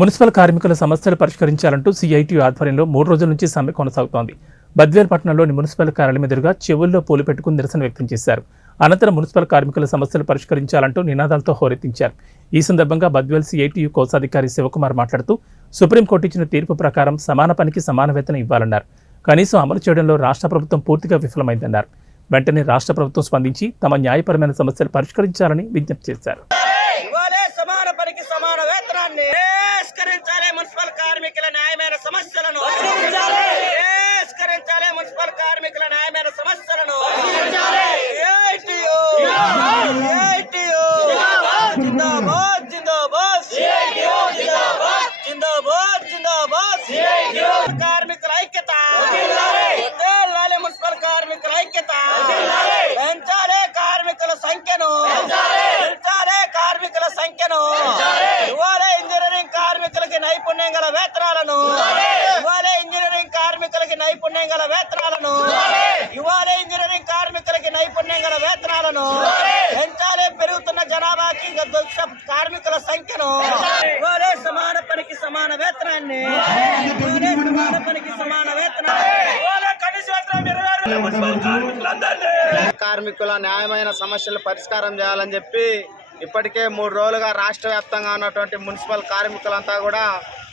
Municipal కార్మికుల సమస్యలు పరిష్కరించాలంటూ CITU ఆధ్వర్యంలో 3 రోజుల నుంచి సమ్మె కొనసాగుతోంది. బద్వేల్ పట్టణంలోని మున్సిపల్ కార్యాలయం ఎదురుగా చెవుల్లో పూలు పెట్టుకుని నిరసన వ్యక్తం చేశారు. అనంతరం మున్సిపల్ కార్మికుల సమస్యలు పరిష్కరించాలంటూ నినాదాలతో హోరెత్తించారు. ఈ సందర్భంగా బద్వేల్ సిఐటియు కోశాధికారి శివకుమార్ మాట్లాడుతూ సుప్రీంకోర్టు ఇచ్చిన తీర్పు ప్రకారం సమాన పనికి సమాన వేతనం ఇవ్వాలన్నారు. కనీసం అమలు చేయడంలో రాష్ట్ర ప్రభుత్వం పూర్తిగా విఫలమైందన్నారు. వెంటనే రాష్ట్ర ప్రభుత్వం స్పందించి తమ న్యాయపరమైన సమస్యలు పరిష్కరించాలని విజ్ఞప్తి చేశారు. మున్సిపల్ కార్మికుల న్యాయమైన సమస్యలను మున్సిపల్ కార్మికుల న్యాయమైన సమస్యలను జిందాబాద్ జిందాబాద్ జిందాబాద్ జిందాబాద్ కార్మికుల ఐక్యత, మున్సిపల్ కార్మికుల ఐక్యత, పెంచాలే కార్మికుల సంఖ్యను, కార్మికుల సంఖ్యను ఇవ్వాలి. ఇంజనీరింగ్ కార్మికులకి నైపుణ్యం గల వేతనాలను ఇవ్వాలి. ఇంజనీరింగ్ కార్మికులకి నైపుణ్యం గల వేతనాలను ఇవ్వాలి. ఇంజనీరింగ్ కార్మికులకి నైపుణ్యం గల వేతనాలను పెంచాలి. పెరుగుతున్న జనాభాకి కార్మికుల సంఖ్యను ఇవ్వాలి. సమాన పనికి సమాన వేతనాన్ని ఇవ్వాలి. సమాన పనికి సమాన వేతనాన్ని కార్మికుల న్యాయమైన సమస్యలు పరిష్కారం చేయాలని చెప్పి ఇప్పటికే 3 రోజులుగా రాష్ట్ర వ్యాప్తంగా ఉన్నటువంటి మున్సిపల్ కార్మికులంతా కూడా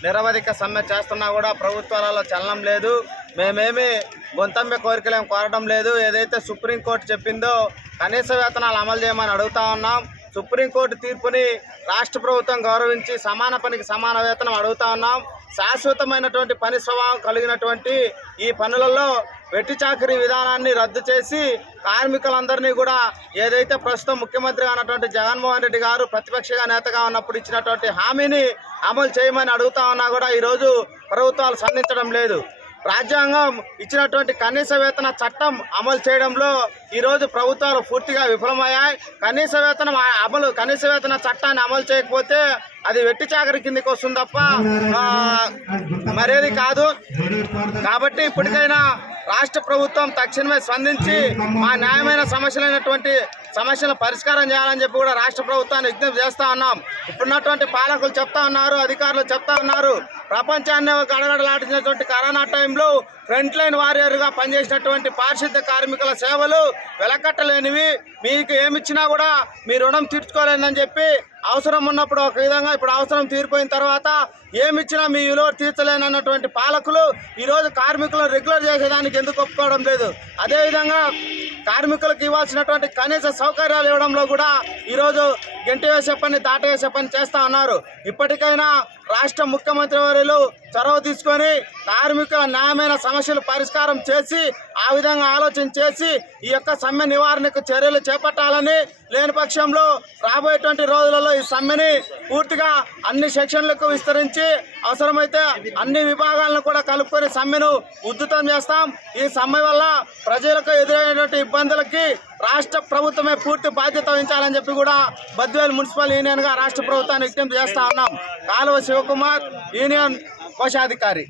నిరవధిక సమ్మె చేస్తున్నా కూడా ప్రభుత్వాలలో చలనం లేదు. మేమేమి గొంతమ్మె కోరికలేం కోరడం లేదు. ఏదైతే సుప్రీంకోర్టు చెప్పిందో కనీస వేతనాలు అమలు చేయమని అడుగుతా ఉన్నాం. సుప్రీంకోర్టు తీర్పుని రాష్ట్ర ప్రభుత్వం గౌరవించి సమాన పనికి సమాన వేతనం అడుగుతా ఉన్నాం. శాశ్వతమైనటువంటి పని స్వభావం కలిగినటువంటి ఈ పనులలో వెట్టి చాకరీ విధానాన్ని రద్దు చేసి కార్మికులందరినీ కూడా ఏదైతే ప్రస్తుతం ముఖ్యమంత్రిగా ఉన్నటువంటి జగన్మోహన్ రెడ్డి గారు ప్రతిపక్ష నేతగా ఉన్నప్పుడు ఇచ్చినటువంటి హామీని అమలు చేయమని అడుగుతా ఉన్నా కూడా ఈరోజు ప్రభుత్వాలు స్పందించడం లేదు. రాజ్యాంగం ఇచ్చినటువంటి కనీస వేతన చట్టం అమలు చేయడంలో ఈరోజు ప్రభుత్వాలు పూర్తిగా విఫలమయ్యాయి. కనీస వేతన చట్టాన్ని అమలు చేయకపోతే అది వెట్టి చాకరీ కిందకి వస్తుంది తప్ప మరేది కాదు. కాబట్టి ఇప్పటికైనా రాష్ట్ర ప్రభుత్వం తక్షణమే స్పందించి మా న్యాయమైన సమస్యలను పరిష్కారం చేయాలని చెప్పి కూడా రాష్ట్ర ప్రభుత్వాన్ని విజ్ఞప్తి చేస్తూ ఉన్నాం. ఇప్పుడున్నటువంటి పాలకులు చెప్తా ఉన్నారు, అధికారులు చెప్తా ఉన్నారు, ప్రపంచాన్ని గడగడలాడించినటువంటి కరోనా టైంలో ఫ్రంట్ లైన్ వారియర్గా పనిచేసినటువంటి పారిశుద్ధ్య కార్మికుల సేవలు వెలకట్టలేనివి, మీకు ఏమిచ్చినా కూడా మీ రుణం తీర్చుకోలేదని చెప్పి అవసరం ఉన్నప్పుడు ఒక విధంగా, ఇప్పుడు అవసరం తీరిపోయిన తర్వాత ఏమిచ్చినా మీ విలువ తీర్చలేనన్నటువంటి పాలకులు ఈరోజు కార్మికులను రెగ్యులర్ చేసేదానికి ఎందుకు ఒప్పుకోవడం లేదు. అదేవిధంగా కార్మికులకు ఇవ్వాల్సినటువంటి కనీస సౌకర్యాలు ఇవ్వడంలో కూడా ఈరోజు గంటి వేసే పని దాట వేసే పని చేస్తూ ఉన్నారు. ఇప్పటికైనా రాష్ట్ర ముఖ్యమంత్రి వర్యులు చొరవ తీసుకొని కార్మికుల న్యాయమైన సమస్యలు పరిష్కారం చేసి ఆ విధంగా ఆలోచన చేసి ఈ యొక్క సమ్మె నివారణకు చర్యలు చేపట్టాలని, లేని పక్షంలో రాబోయేటువంటి రోజులలో ఈ సమ్మెని పూర్తిగా అన్ని సెక్షన్లకు విస్తరించి అవసరమైతే అన్ని విభాగాలను కూడా కలుపుకొని సమ్మెను ఉధృతం చేస్తాం. ఈ సమ్మె వల్ల ప్రజలకు ఎదురైనటువంటి ఇబ్బందులకి రాష్ట్ర ప్రభుత్వమే పూర్తి బాధ్యత వహించాలని చెప్పి కూడా బద్వేల్ మున్సిపల్ యూనియన్గా రాష్ట్ర ప్రభుత్వాన్ని విజ్ఞప్తి చేస్తా ఉన్నాం. కాలువ శివకుమార్, యూనియన్ కోశాధికారి.